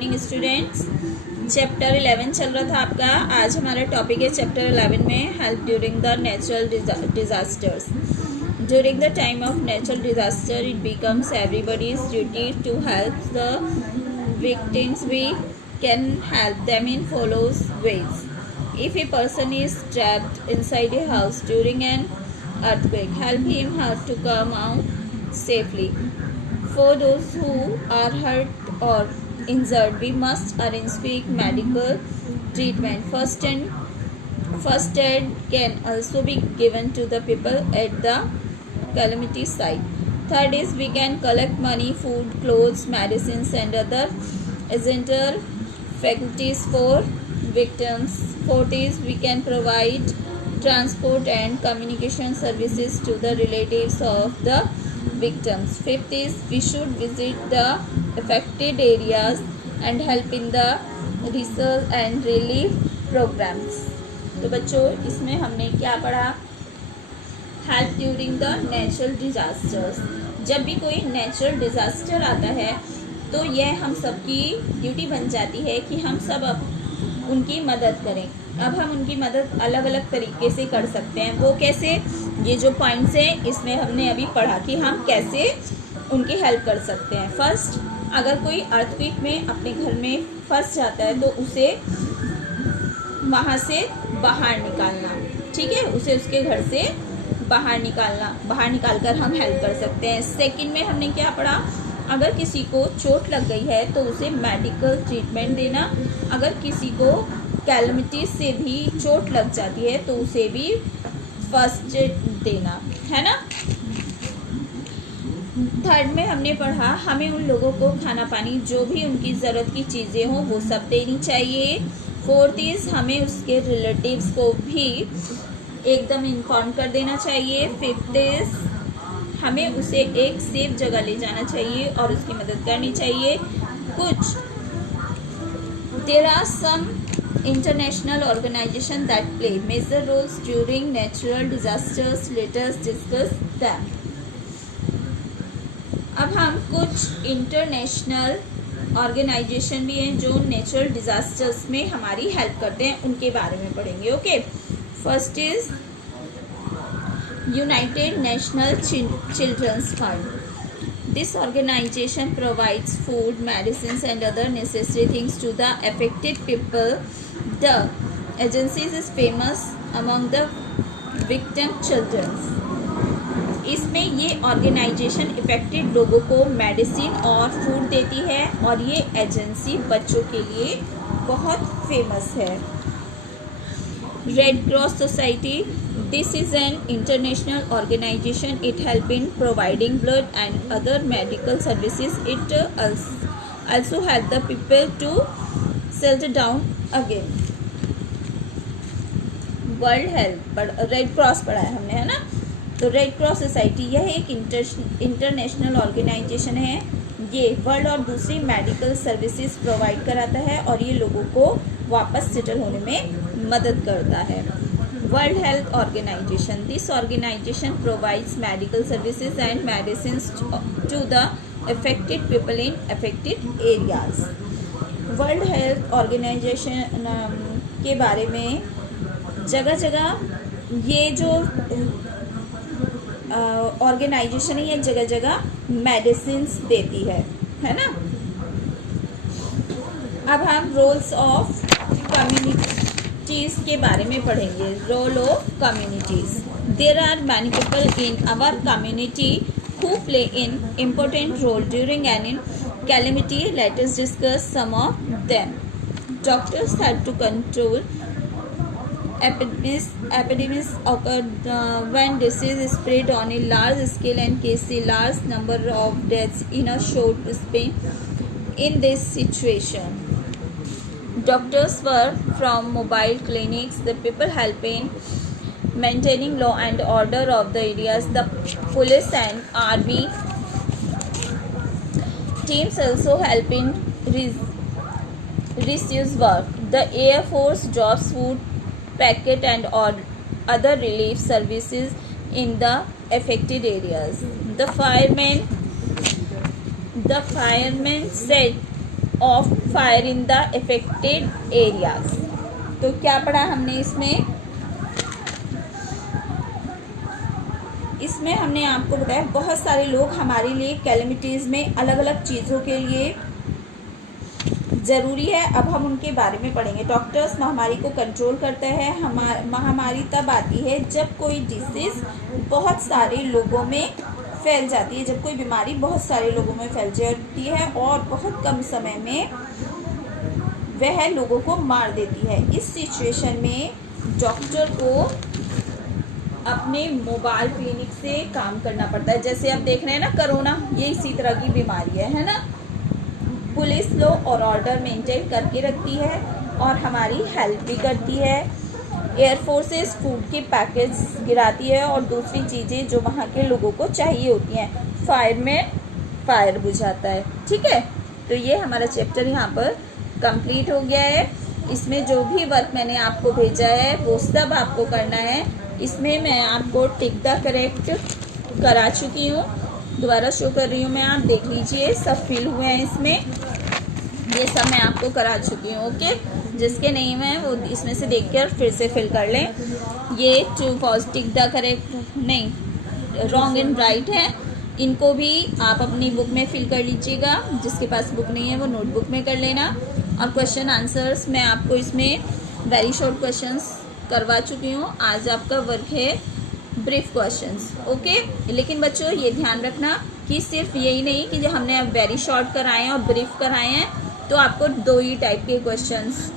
Morning students. Chapter 11 चल रहा था आपका। आज हमारा टॉपिक है चैप्टर 11 में help during the natural disasters. During the time of natural disaster it becomes everybody's duty to help the victims. We can help them in follows ways. If a person is trapped inside a house during an earthquake, help him her to come out safely. For those who are hurt or injured, we must arrange quick medical treatment. First aid can also be given to the people at the calamity site. Third is we can collect money, food, clothes, medicines and other essential facilities for victims. Fourth is we can provide transport and communication services to the relatives of the victims. Fifth is we should visit the affected areas and help in the research and relief programs. तो बच्चों इसमें हमने क्या पढ़ा? Help during the natural disasters. जब भी कोई natural disaster आता है तो यह हम सबकी ड्यूटी बन जाती है कि हम सब अब उनकी मदद करें। अब हम उनकी मदद अलग अलग तरीके से कर सकते हैं। वो कैसे? ये जो पॉइंट्स हैं इसमें हमने अभी पढ़ा कि हम कैसे उनकी हेल्प कर सकते हैं। फर्स्ट, अगर कोई अर्थक्वेक में अपने घर में फंस जाता है तो उसे वहाँ से बाहर निकालना, ठीक है, उसे उसके घर से बाहर निकालकर हम हेल्प कर सकते हैं। सेकंड में हमने क्या पढ़ा? अगर किसी को चोट लग गई है तो उसे मेडिकल ट्रीटमेंट देना। अगर किसी को कैलमिटी से भी चोट लग जाती है तो उसे भी फर्स्ट एड देना, है ना। थर्ड में हमने पढ़ा हमें उन लोगों को खाना पानी जो भी उनकी ज़रूरत की चीज़ें हों वो सब देनी चाहिए। फोर्थ इज़ हमें उसके रिलेटिव्स को भी एकदम इन्फॉर्म कर देना चाहिए। फिफ्थ इज हमें उसे एक सेफ जगह ले जाना चाहिए और उसकी मदद करनी चाहिए। There are some international organisation that play major roles during natural disasters. Let us discuss them. अब हम कुछ इंटरनेशनल ऑर्गेनाइजेशन भी हैं जो नेचुरल डिजास्टर्स में हमारी हेल्प करते हैं, उनके बारे में पढ़ेंगे। Okay, first is United National Children's Fund. This organisation provides food, medicine and other necessary things to the affected people. The agencies is famous among the victim children's. इसमें ये ऑर्गेनाइजेशन इफेक्टेड लोगों को मेडिसिन और food देती है और ये agency बच्चों के लिए बहुत फेमस है। Red Cross society, this is an international organisation. It help in providing blood and other medical services. It also help the people to settle down again. World Health Red Cross पढ़ा है हमने, है ना। तो red Cross society यह एक international organisation है। ये वर्ल्ड और दूसरी मेडिकल सर्विसेज प्रोवाइड कराता है और ये लोगों को वापस सेटल होने में मदद करता है। World Health Organization, this organisation provides medical services and medicine to the affected people in affected areas. World Health Organization के बारे में जगह जगह ये जो ऑर्गेनाइजेशन है ये जगह जगह मेडिसिन्स देती है ना। अब हम रोल्स ऑफ कम्युनिटीज के बारे में पढ़ेंगे। Role of communities, there are many people in our community who play in important role during an calamity. Let us discuss some of them. Doctors have to control epidemics occur when disease is spread on a large scale and cause a large number of deaths in a short span. In this situation, doctors work from mobile clinics. The people help in maintaining law and order of the areas. The police and army teams also help in rescue work. The Air Force drops food packet and other relief services in the affected areas. The firemen set of fire in the affected areas. तो क्या पढ़ा हमने इसमें हमने आपको बताया बहुत सारे लोग हमारे लिए कैलेमिटीज़ में अलग अलग चीज़ों के लिए ज़रूरी है। अब हम उनके बारे में पढ़ेंगे। डॉक्टर्स महामारी को कंट्रोल करते हैं। महामारी तब आती है जब कोई डिसीज़ बहुत सारे लोगों में फैल जाती है, जब कोई बीमारी बहुत सारे लोगों में फैल जाती है और बहुत कम समय में वह लोगों को मार देती है। इस सिचुएशन में डॉक्टर को अपने मोबाइल क्लिनिक से काम करना पड़ता है। जैसे आप देख रहे हैं ना, कोरोना, ये इसी तरह की बीमारी है ना। पुलिस लॉ और ऑर्डर मेंटेन करके रखती है और हमारी हेल्प भी करती है। एयरफोर्सेस फूड के पैकेज गिराती है और दूसरी चीज़ें जो वहाँ के लोगों को चाहिए होती हैं। फायरमैन फायर बुझाता है। ठीक है, तो ये हमारा चैप्टर यहाँ पर कंप्लीट हो गया है। इसमें जो भी वर्क मैंने आपको भेजा है वो सब आपको करना है। इसमें मैं आपको टिक द करेक्ट करा चुकी हूँ, दोबारा शो कर रही हूँ मैं, आप देख लीजिए, सब फिल हुए हैं इसमें, ये सब मैं आपको करा चुकी हूँ। ओके, जिसके नहीं हुए हैं वो इसमें से देखकर फिर से फिल कर लें। ये true false tick the correct नहीं, रॉन्ग एंड राइट है, इनको भी आप अपनी बुक में फिल कर लीजिएगा। जिसके पास बुक नहीं है वो नोटबुक में कर लेना। और क्वेश्चन आंसर्स मैं आपको इसमें वेरी शॉर्ट क्वेश्चंस करवा चुकी हूँ। आज आपका वर्क है ब्रीफ क्वेश्चंस। ओके, लेकिन बच्चों ये ध्यान रखना कि सिर्फ यही नहीं कि जो हमने अब वेरी शॉर्ट कराए हैं और ब्रीफ कराए हैं, तो आपको दो ही टाइप के क्वेश्चंस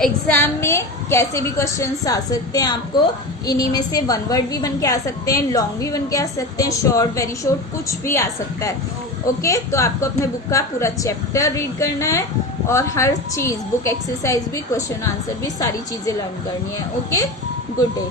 एग्जाम में कैसे भी क्वेश्चंस आ सकते हैं। आपको इन्हीं में से वन वर्ड भी बन के आ सकते हैं, लॉन्ग भी बन के आ सकते हैं, शॉर्ट, वेरी शॉर्ट, कुछ भी आ सकता है। ओके, तो आपको अपने बुक का पूरा चैप्टर रीड करना है और हर चीज़, बुक एक्सरसाइज भी, क्वेश्चन आंसर भी, सारी चीज़ें लर्न करनी है। Okay, good day.